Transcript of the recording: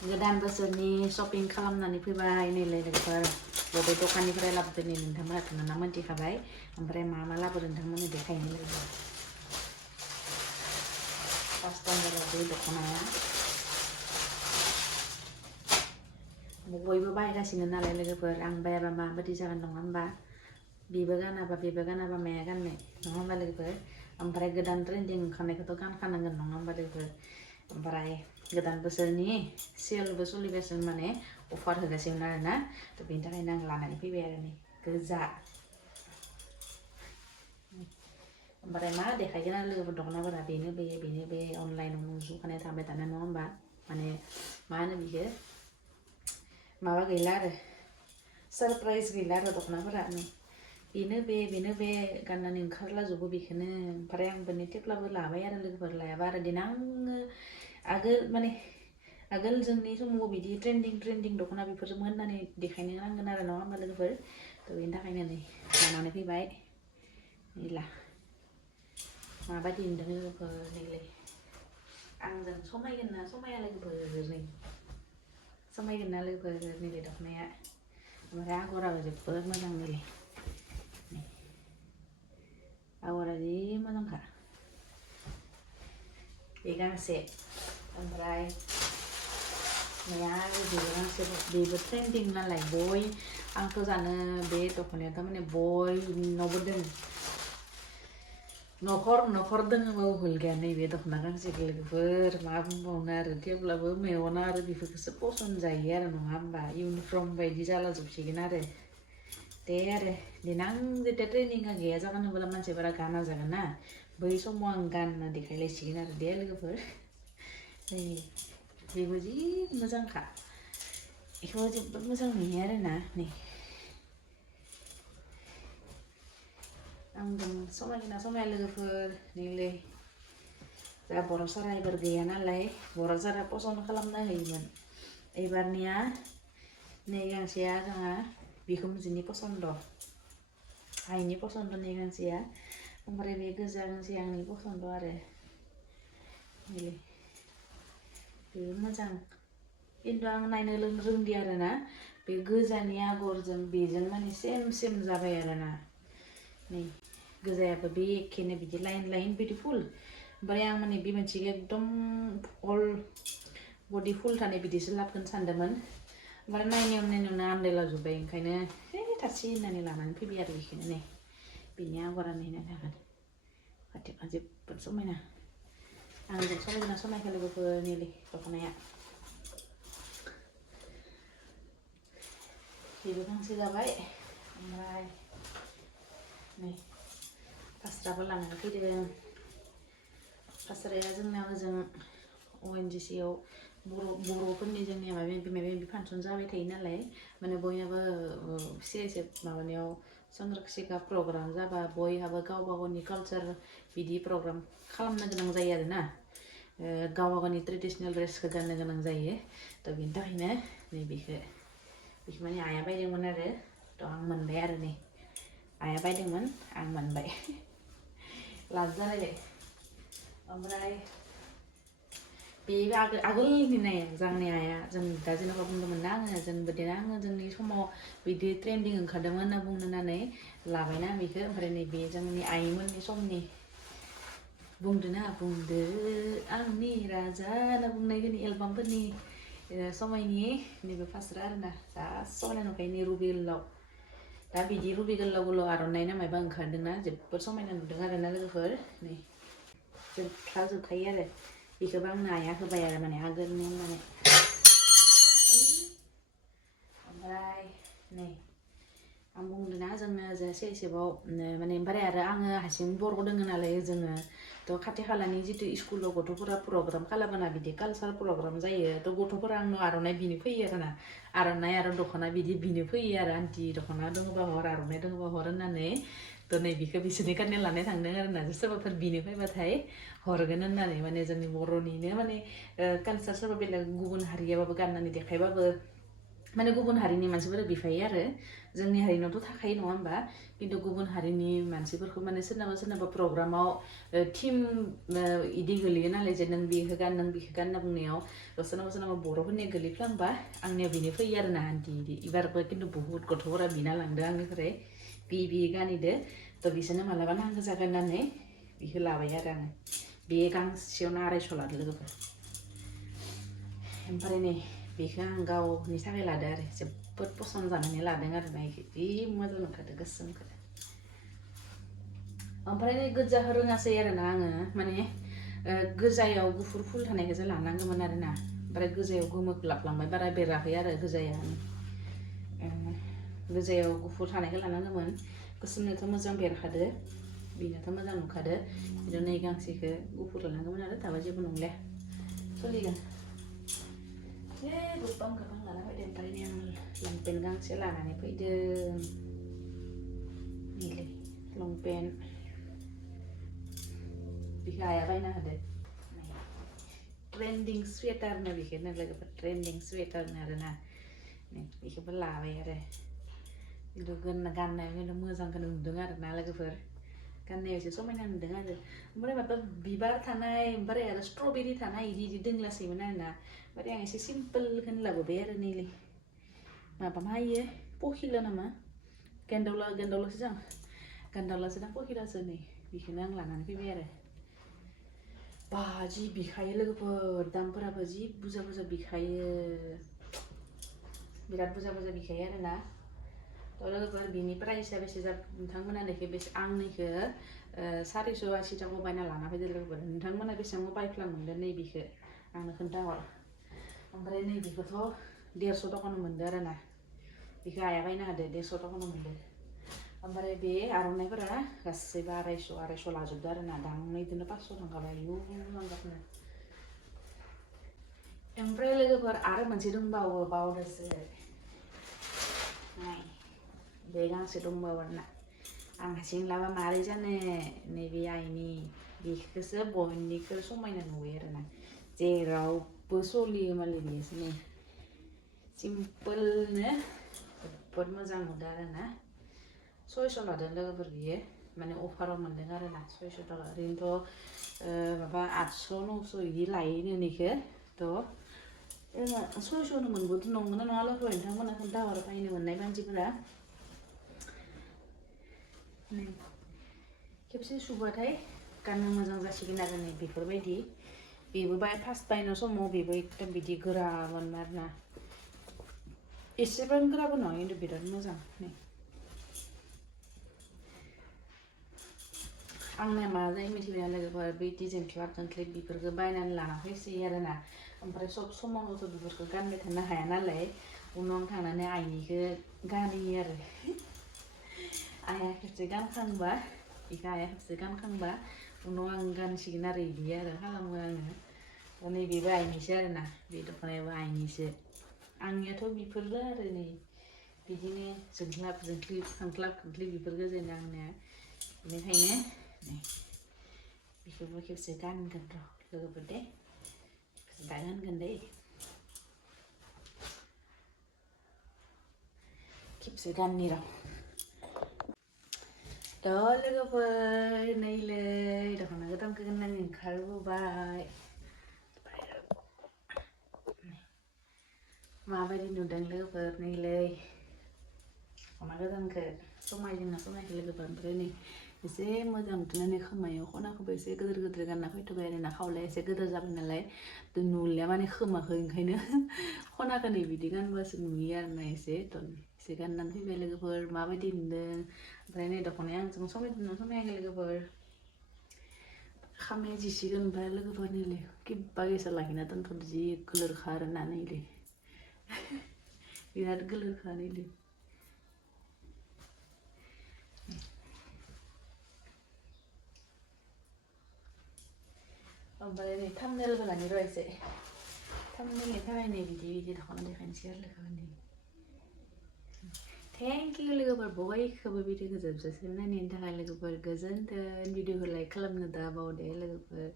गोदान बोसोरनि शपिं खालामनानै फैबाय नैलाय लोगोफोर बबे दखाननिफ्राय लाबोदों नै नोंथांमोनाथ' नुना मोनथिखाबाय ओमफ्राय मा देखायनो लोगोफोर फार्स्टआवनो जाबाय बे दख'नाया बयबो बायगासिनो नालाय लोगोफोर आं बायाबा माबायदि जागोन नङा होमबा बेबो गानाबा माया गाननो नङा होमबा लोगोफोर ओमफ्राय गोदान ट्रेन्डिं ओंखारनायखौथ' गानखानांगोन नङा होमबा लोगोफोर ओमफ्राय गोदान बोसोरनि सेलबो सोलिगासिनो माने अफार होगासिनो आरोना थ' बेनि थाखायनो आं लानानै फैबाय आरो नै गोजा ओमफ्राय मा देखायगोन आरो लोगोफोर दख'नाफोरा बेनो बे अनलाइनाव नुजोबखानाय थाबाय थानाय नङा होमबा माने मा होनो बिखौ माबा गैला आरो सारप्राइज गैला आरो दख'नाफोरा बेनो बे गाननानै ओंखारलाजोबो बेखौनो ओमफ्राय आंबो थेवब्लाबो लाबाय आरो लोगोफोर लायाबा आरो देनां आगोल जोंनि समाव बिदि ट्रेन्डिं दख'ना बेफोरजों होननानै देखायनो नांगोन आरो नङा होमबा लोगोफोर थ' बेनि थाखायनो नै लानानै फैबाय नैला माबायदि नुदों लोगोफोर नैलाय आंजों समायगोन ना समाया लोगोफोर नै समायगोन ना लोगोफोर नैलाय दख'नाया ओमफ्राय आगराबो जोबोद मोजां नैलाय आगरा जि मोजांखा बे गांसे ओमफ्राय बेबो ट्रेन्डिं नालाय आंथ' जानो बे दख'नाया थारमाने बयनावबो दङ न'खर दोङो भुल गैया नैबे दख'ना गांसेखौ लोगोफोर मा बुंबावनो आरो थेवब्लाबो मेगना आरो बेफोरखौसो पसन्द जायो आरो नङा होमबा इउनिफर्म बायदि जालाजोबसिगोन आरो दे आरो देनां जेथिया ट्रेनिङा गैया जागोन होनब्ला मानसिफोरा गाना जागोन ना बै समाव आं गानना देखायलायसिगोन आरो दे लोगोफोर नै बेबो जि मोजांखा बेखौ जोबोद मोजां नुयो आरोना नै आंजों समायना समाया लोगोफोर नैलै जा बर' सारायफोर गैया नालाय बर' सारा पसन्द खालामना होयोमोन एबारनिया नै गांसेया जोंहा बिखुनजोनि पसन्द आइनि पसन्द नै गांसेया ओमफ्राय बे गोजा गांसेया आंनि पसन्द आरो नैलै बेबो मोजां खिन्थु आं नायनो रोंदि आरोना बे गोजानि आगरजों बेजों माने सेम जाबाय आरोना नै गोजायाबो बे एखेनो बिदि लाइन बिउटिफुल ओमफ्राय आं माने बे मोनसेखौ एकदम अल बडि फुल थानाय बिदिसो लाबोगोन सानदोंमोन ओमफ्राय नायनायावनो आन्दायलाजोब्बाय ओंखायनो थासि होननानै लानानै फैबाय आरो बेखौनो नै बेनि आगरा नायनो हागोन खाथियाव जोबोद समायना आंजों समायना समायखा लोगोफोर नैलै दख'नाया बेबो गांसे जाबाय ओमफ्राय नै फास्राबो लानानै फैदों फास्राया जोंना ओजों ONGC आव बर'फोरनि जोंनिया माबा फांसन जाबाय थायो नालाय माने बयहाबो CSF माबानायाव संरक्षिका प्रग्राम जाबा बयहाबो गावबा गावनि कालचार बिदि प्रग्राम खालामनो गोनां जायो आरोना गावबा गावनि ट्रेडिसनेल ड्रेसखौ गाननो गोनां जायो थ' बेनि थाखायनो नै बेखौ माने आइया बायदोंमोन आरो थ' आं मोनबाय आरो नै आइया बायदोंमोन आं मोनबाय लाज जालायबाय ओमफ्राय बे आगोलनि नाय जोंनि आइया जों दा जेनेबा बुंदोंमोन ना आङो जोंबो देनां जोंनि समाव बिदि ट्रेन्डिं ओंखारदोंमोन होनना बुंनो होननानै लाबायना बेखौ ओमफ्राय नैबे जोंनि आइमोननि समनि बुंदो आंनि राजा होनना बुंनायफोरनि एलबामफोरनि समायनि नैबे फास्रा आरोना जा समायना नुखायो नै रुबि गोलाव दा बिदि रुबि गोलाव आर'नाइ ना माबा ओंखारदोंना जोबोद समायना नुदों आरोना लोगोफोर नै जोबखाजोबखायो आरो बेखौबो आंनो आइया होबाय आरो माने आगोलनि माने ओमफ्राय नै आं बुंदों ना जोंनो CSFआव माने ओमफ्राय आरो आङो हारसिं बर' दोङो नालाय जोङो थ' खाथि खालानि जितु स्कुलाव गथ'फोरा प्रग्राम खालामोना बिदि कालचार प्रग्राम जायो थ' गथ'फोरा आंनाव आर'नाइ बिनो फैयो आरोना आर'नाइ आरो दख'ना बिदि बिनो फैयो आरो आन्टि दख'ना दङबा हर आर'नाइ दङबा हर होननानै थ' नै बेखौ बिसोरनि गाननो लानाय थांदों आरोना सोरबाफोर बिनो फैबाथाय हरगोन होननानै माने जोंनि बर'निनो माने कालचार सोरबा बेलेग गुबुन हारियाबाबो गाननानै देखायबाबो माने गुबुन हारिनि मानसिफोरा बिफायो आरो जोंनि हारिनावथ' थाखायो नङा होमबा खिन्थु गुबुन हारिनि मानसिफोरखौ माने सोरनाबा प्रग्रामाव थिम इदि गोलैयो नालाय जे नों बेखौ गान नों बेखौ गान होनना बुंनायाव सोरनाबा बर'फोरनि गोलैफ्लांबा आंनियाव बिनो फैयो आरो ना आन्टि इदि एबारबो खिन्थु बहुत गथ'फोरा बिना लांदो आंनिफ्राय बि गानिदो थ' बिसोरनो मालाबा नांगौ जागोन होननानै बिखौ लाबाय आरो आङो बे गांसेयावनो 250 लादो लोगोफोर ओमफ्राय नै बेखौ आं गावनि थाखाय लादो आरो जोबोद पसन्द जानानै लादों आरो ना इखौ जि मोजां नुखादो गोसोमखौ ओमफ्राय नै गोजाखौ रोङासै आरो ना आङो माने गोजायाव गुफुर फुल थानायखौसो लानांगौमोन आरो ना ओमफ्राय गोजायाव गोमोखौ लाफ्लांबाय बारा बेराखै आरो गोजायाव गुफुर थानायखौ लानांगौमोन गोसोमनोथ' मोजां बेरखादो बेनोथ' मोजां नुखादो खिन्थु नै गांसेखौ गुफुर लानांगौमोन आरो दाबा जेबो नंले सोलिगोन गोबां लाना फैदों ओमफ्राय नै आं लंपेन्ट गांसे लानानै फैदों नैलै लंपेन्ट बेखौ आइया बायना होदो ट्रेन्डिं स्वेटारनो बेखौनो लोगोफोर ट्रेन्डिं स्वेटारनो आरोना बेखौबो लाबाय आरो खिन्थु गाननायाव खिन्थु मोजांखौनो नुदों आरो ना लोगोफोर गाननायाव एसे समायना नुदों आरो ओमफ्राय माबा बिबार थानाय ओमफ्राय आरो स्ट्रबेरि थानाय इदि दोंलासैमोन आरो ना ओमफ्राय आं एसे सिम्पोलखौनो लाबोबाय आरो नैलै माबा मा इयो पखिला नामा गेन्दावलासो दां पखिलासो नै बेखौनो आं लानानै फैबाय आरो बा जि बिखायो लोगोफोर दामफोराबो जि बुरजा बिखायो बिराद बुरजा बिखायो आरो ना थ' लोगोफोर बिनि प्राइसआ बेसे नोंथांमोना बेसे आंनिखौ 480 थाखायाव बायना लाना फैदो लोगोफोर नोंथांमोना बेसेबां बायफ्लां मोनदों नैबेखौ आंनो खोन्थाहर ओमफ्राय नैबेखौथ' 150 थाखानो मोनदो आरो ना बेखौ आइया बायना होदो 150 थाखानो मोनदो ओमफ्राय बे आर'नाइफोरा गासैबो 250 लाजोबदो आरो ना दांनैदोनो 500 थांखाबाय लांगासिनो ओमफ्राय लोगोफोर आरो मोनसे दंबावो बावदोसो बे गांसे दंबावो आरोना आं हारसिं लाबा मारै जानो नैबे आइनि बेखौसो बयनिख्रुइ समायना नुयो आरोना जेरावबो सोलियो मालाय बेयोसो नै सिम्पोलनो जोबोद मोजां नुदों आरोना 600 लादों लोगोफोर बियो माने अफाराव मोनदों आरोना 600 थाखा ओरैनोथ' माबा 800 900 बिदि लायोनो बेखौ थ' 600नो मोनबोथ' नंगौना नङा लोगोफोर नोंथांमोना खोन्थाहर बायनो मोननाय मानसिफोरा खेबसे सुबाथाय गाननो मोजां जासिगोन आरो नै बेफोरबायदि बेबो फार्स्ट बायनाय समाव बेबो एकदम बिदि गोरामोन आरोना एसेबां गोराबो नङा खिन्थु बिराद मोजां नै आंना मा जायो मिथिबाय लोगोफोर बे डिजाइन क्लाब बेफोरखौ बायनानै लाना फैसै आरोना ओमफ्राय सब समावनोथ' बेफोरखौ गानबाय थानो हाया नालाय उनाव थांनानै आइनिखौ गानहैयो आरो आइया खेबसे गानखांबा बेखौ आइया खेबसे गानखांबा उनाव आं गानसिगोन आरो बिदि आरो खालामो आङो नैबेबो आइनिसो आरोना बे दख'नायाबो आइनिसो आंनियाथ' बेफोरनो आरो नै बिदिनो जोंख्लाब खांख्लाब बेफोर गोजानो आंनिया बेनिखायनो बेखौबो खेबसे गानगोन र' लोगोफोर दे दा गानगोन दे खेबसे गाननि र' थ' लोगोफोर नैलै दख'ना गोदानखौ गाननानै ओंखारबोबाय माबायदि नुदों लोगोफोर नैलै दख'ना गोदानखौ समायदोंना समायाखै लोगोफोर ओमफ्राय नै एसे मोजां नुनानै खोमायाव खनाखौबो एसे गिदिर गानना फैथ'बाय आरोना खावलाया एसे गिदिर जाबाय नालाय नुलिया माने खोमाखौ ओंखायनो खनाखौ नै बिदि गानबासो नुयो आरोना एसे गाननानै फैबाय लोगोफोर माबायदि नुदों ओमफ्राय नै दख'नाया आंजों समायदोंना समायाखै लोगोफोर खामाया जिसिगोन ओमफ्राय लोगोफोर नैलै किबा गेसाव लाखिना दोनथ'दो जि गोलोरखा आरोना नैलै बिराद गोलोरखा नैलै ओमफ्राय नै थाम्बनेलबो लानि र' एसे थाम्बनेलनि थाखाय नै बिदि दख'ना देखायनोसै आरो लोगोफोरनि थेंक इउ लोगोफोर बयखौबो भिडिअखौ जोबजासिम नायनायनि थाखाय लोगोफोर गोजोन्थों भिडिअखौ लाइक खालामनो दा बावदे लोगोफोर